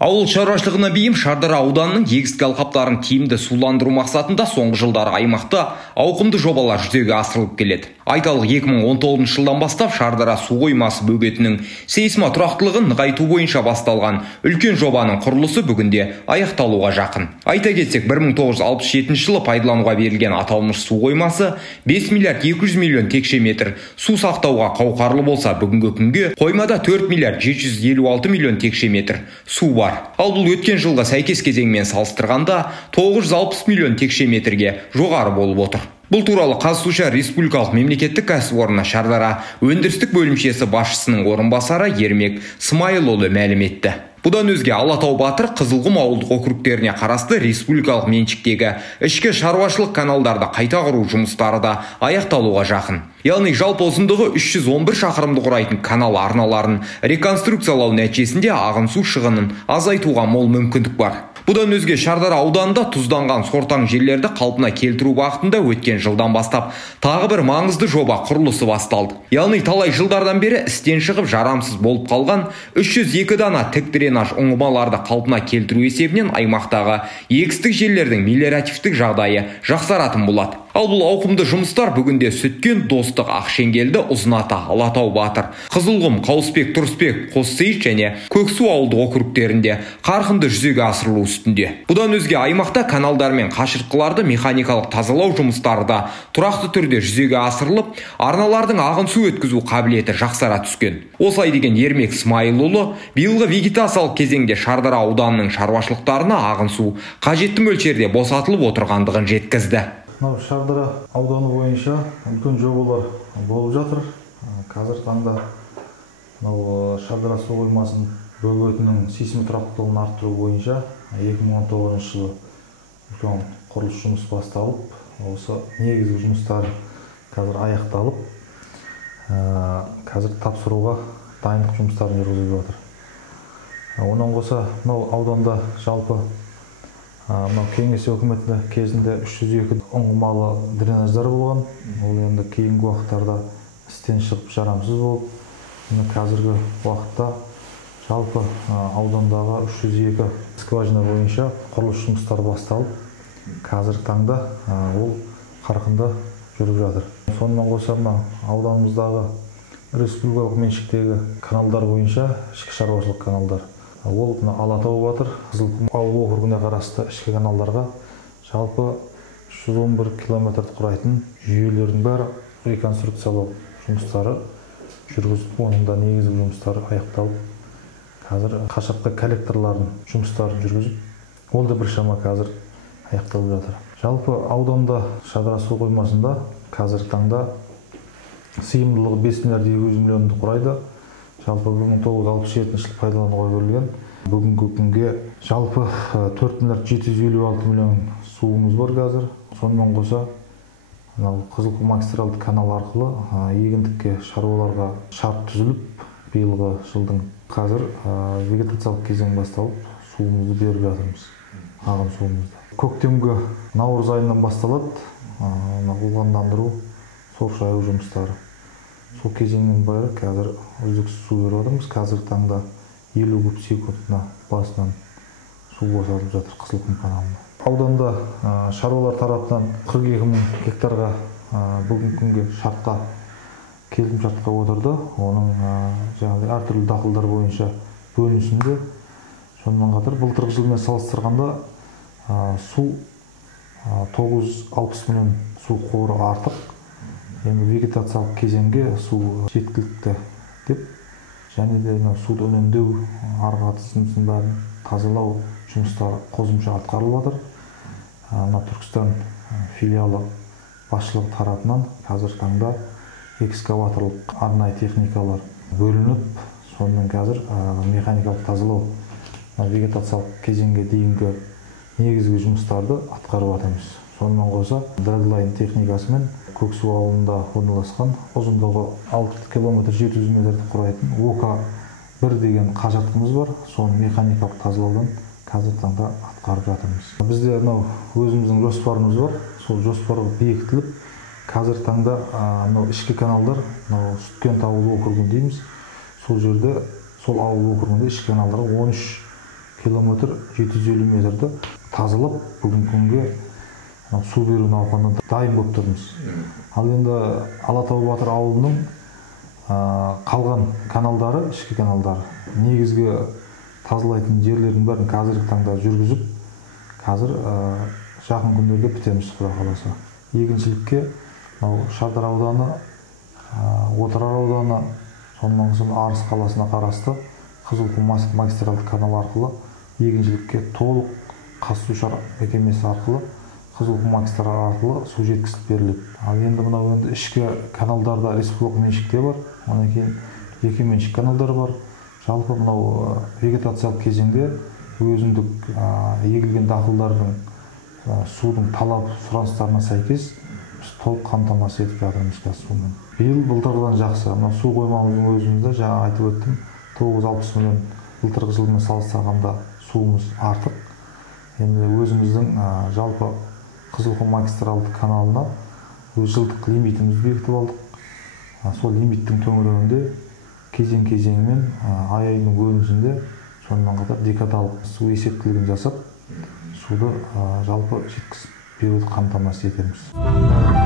Ауыл шаруашылығына бейім Шардара ауданының егістік алқаптарын тиімді суландыру мақсатында соңғы жылдары аймақта ауқымды жобалар жүзеге асырылып келеді. Айталық 2019 жылдан бастап Шардара су қоймасы бөгетінің сейсма тұрақтылығын нығайту бойынша басталған үлкен жобаның құрылысы бүгінде аяқталуға жақын. Айта кетсек, 1967 жылы пайдалануға берілген аталмыш су қоймасы 5 миллиард 200 миллион текше метр су сақтауға қауқарлы болса, бүгінгі күнге қоймада 4 миллиард 756 миллион текше метр су бар. Ал бұл өткен жылға сәйкес кезеңмен салыстырғанда 960 миллион текше метрге жоғары болып отыр. Бұл туралы Қазсушар республикалық мемлекеттік кәсіпорны Шардара өндірістік бөлімшесі басшысының орынбасары Ермек Смайылұлы мәлім етті. Бұдан өзге Алатау Батыр, Қызылқұм ауылдық округтеріне қарасты республикалық меншіктегі ішкі шаруашылық каналдарды қайта құру жұмыстары да аяқталуға жақын. Яғни жалпы ұзындығы 311 шақырымды құрайтын канал арналарын реконструкциялау нәтижесінде ағын су шығынын азайтуға мол мүмкіндік бар. Бұдан өзге Шардара ауданында тұзданған сортаң жерлерді қалпына келтіру бағытында өткен жылдан бастап тағы бір маңызды жоба құрылысы басталды. Яғни талай жылдардан бері істен шығып жарамсыз болып қалған 302 дана тік дренаж ұңғымаларды қалпына келтіру есебінен аймақтағы егістік жерлердің мелиоративтік жағдайы жақсаратын болады. Ал бұл ауқымды жұмыстар бүгінде Сүткен, Достық, Ақшеңгелді, Ұзыната, Алатау Батыр, Қызылқұм, Қауыспек, Тұрыспек, Қоссейіт және Көксу ауылдық округтерінде қарқынды жүзеге асырылу үстінде. Бұдан өзге аймақта каналдар мен қашыртқыларды механикалық тазалау жұмыстары да тұрақты түрде жүзеге асырылып, арналардың ағын су өткізу қабілеті жақсара түскен. Осылай деген Ермек Смайылұлы биылғы вегетациялық кезеңде Шардара ауданының шаруашылықтарына ағын су қажетті мөлшерде босатылып отырғандығын жеткізді. Шардара ауданы бойынша үлкен жобалар болып жатыр. Қазір таңда Шардара су қоймасының бөгетінің сейсмik тұрақтылығын арттыру бойынша 2019 жылы үлкен құрылыс жұмыс басталып, осы негізгі жұмыстар қазір аяқталып, қазір тапсыруға дайындық жұмыстарын жүргізіп жатыр. Онан қоса ауданда жалпы кеңес өкіметі кезінде 302 ұңғымалы дренаждар болған. Ол енді кейінгі уақыттарда істен шығып жарамсыз болып, қазіргі уақытта жалпы аудандағы 302 скважина бойынша құрылыс жұмыстары басталып, қазіргі таңда ол қарқынды жүріп жатыр. Сонымен қоса ауданымыздағы республикалық меншіктегі каналдар бойынша ішкі шаруашылық каналдар. Ол Алатау Батыр, Қызылқұм ауыл округіне қарасты ішкі каналдарға жалпы 111 километрді құрайтын жүйелердің бәрі реконструкциялау жұмыстары жүргізіліп, оның да негізгі жұмыстары аяқталып, қазір қашыртқы коллекторлардың жұмыстарын жүргізіп, ол да біршама қазір аяқталып жатыр. Жалпы ауданда Шардара су қоймасында қазіргі таңда сыйымдылығы 5 миллиард 200 миллионды құрайды. Жалпы 1967 жылы пайдалануға берілген. Бүгінгі күнге жалпы 4 миллиард 756 миллион суымыз бар қазір. Сонымен қоса Қызылқұм магистралды канал арқылы егіндікке шаруаларға шарт түзіліп, биылғы жылдың қазір вегетациялық кезең басталып, суымызды беріп жатырмыз, ағын суымызды. Көктемгі наурыз айынан басталады ылғалдандыру, сор шаю жұмыстары. Сол кезеңнен бері қазір үздіксіз су беріп отырмыз. Қазіргі таңда 50 куб секундына басынан су босатылып жатыр Қызылқұм каналында. Ауданда шаруалар тарапынан 42 мың гектарға бүгінгі күнге келісімшартқа отырды. Оның әртүрлі дақылдар бойынша бөлінісінде. Сонымен қатар былтырғы жылмен салыстырғанда су 960 миллион су қоры артық. Енді вегетациялық кезеңге су жеткілікті деп, және де суды үнемдеу, арғы қатысымыздың бәрін тазалау жұмыстары қосымша атқарылып жатыр. Түркістан филиалы басшылығы тарапынан қазір таңда экскаваторлық арнайы техникалар бөлініп, сонымен қазір механикалық тазалау вегетациялық кезеңге дейінгі негізгі жұмыстарды атқарып жатырмыз. Сонымен қоса дрэглайн техникасымен Көксу ауылында орналасқан ұзындығы 6 километр 700 метрді құрайтын ОК-1 деген қажыртқымыз бар. Соны механикалық тазалаудан қазір таңда атқарып жатырмыз. Бізде өзіміздің жоспарымыз бар. Сол жоспар бекітіліп, қазір таңда ішкі каналдар, Сүткен ауыл округін дейміз. Сол жерде, сол ауыл округінде ішкі каналдарға 13 километр 750 метрді тазалап бүгінгі күнге су беру науқанына дайын болып тұрмыз. Ал енді Алатау Батыр ауылының қалған каналдары, ішкі каналдары, негізгі тазалайтын жерлердің бәрін қазіргі таңда жүргізіп, қазір жақын күндерде бітеміз, Құдай қаласа. Егіншілікке Шардара ауданы, Отырар ауданы, сонымен соң Арыс қаласына қарасты Қызылқұм магистральды канал арқылы егіншілікке толық қазсушар мекемесі арқылы Қызылқұм магистралы арқылы су жеткізіліп беріледі. Ал енді мынау енді ішкі каналдарда республика меншікте бар, одан кейін жеке меншік каналдар бар. Жалпы мынау вегетациялық кезеңде өзіндік егілген дақылдардың судың талап сұраныстарына сәйкес біз толық қамтамасыз етіп жатырмыз қазір сумен. Биыл былтырғыдан жақсы. Мына су қоймамыздың өзінде жаңа айтып өттім, 960 миллион былтырғы жылмен салыстырғанда суымыз артық. Енді өзіміздің жалпы Қызылқұм магистралды каналына өз жылдық лимитімізді бекітіп алдық. Сол лимиттің төңірегінде кезең-кезеңімен ай-айының бөлінісінде сонымен қатар декадалық су есептілігін жасап, суды жалпы жеткізіп беруді қамтамасыз етеміз.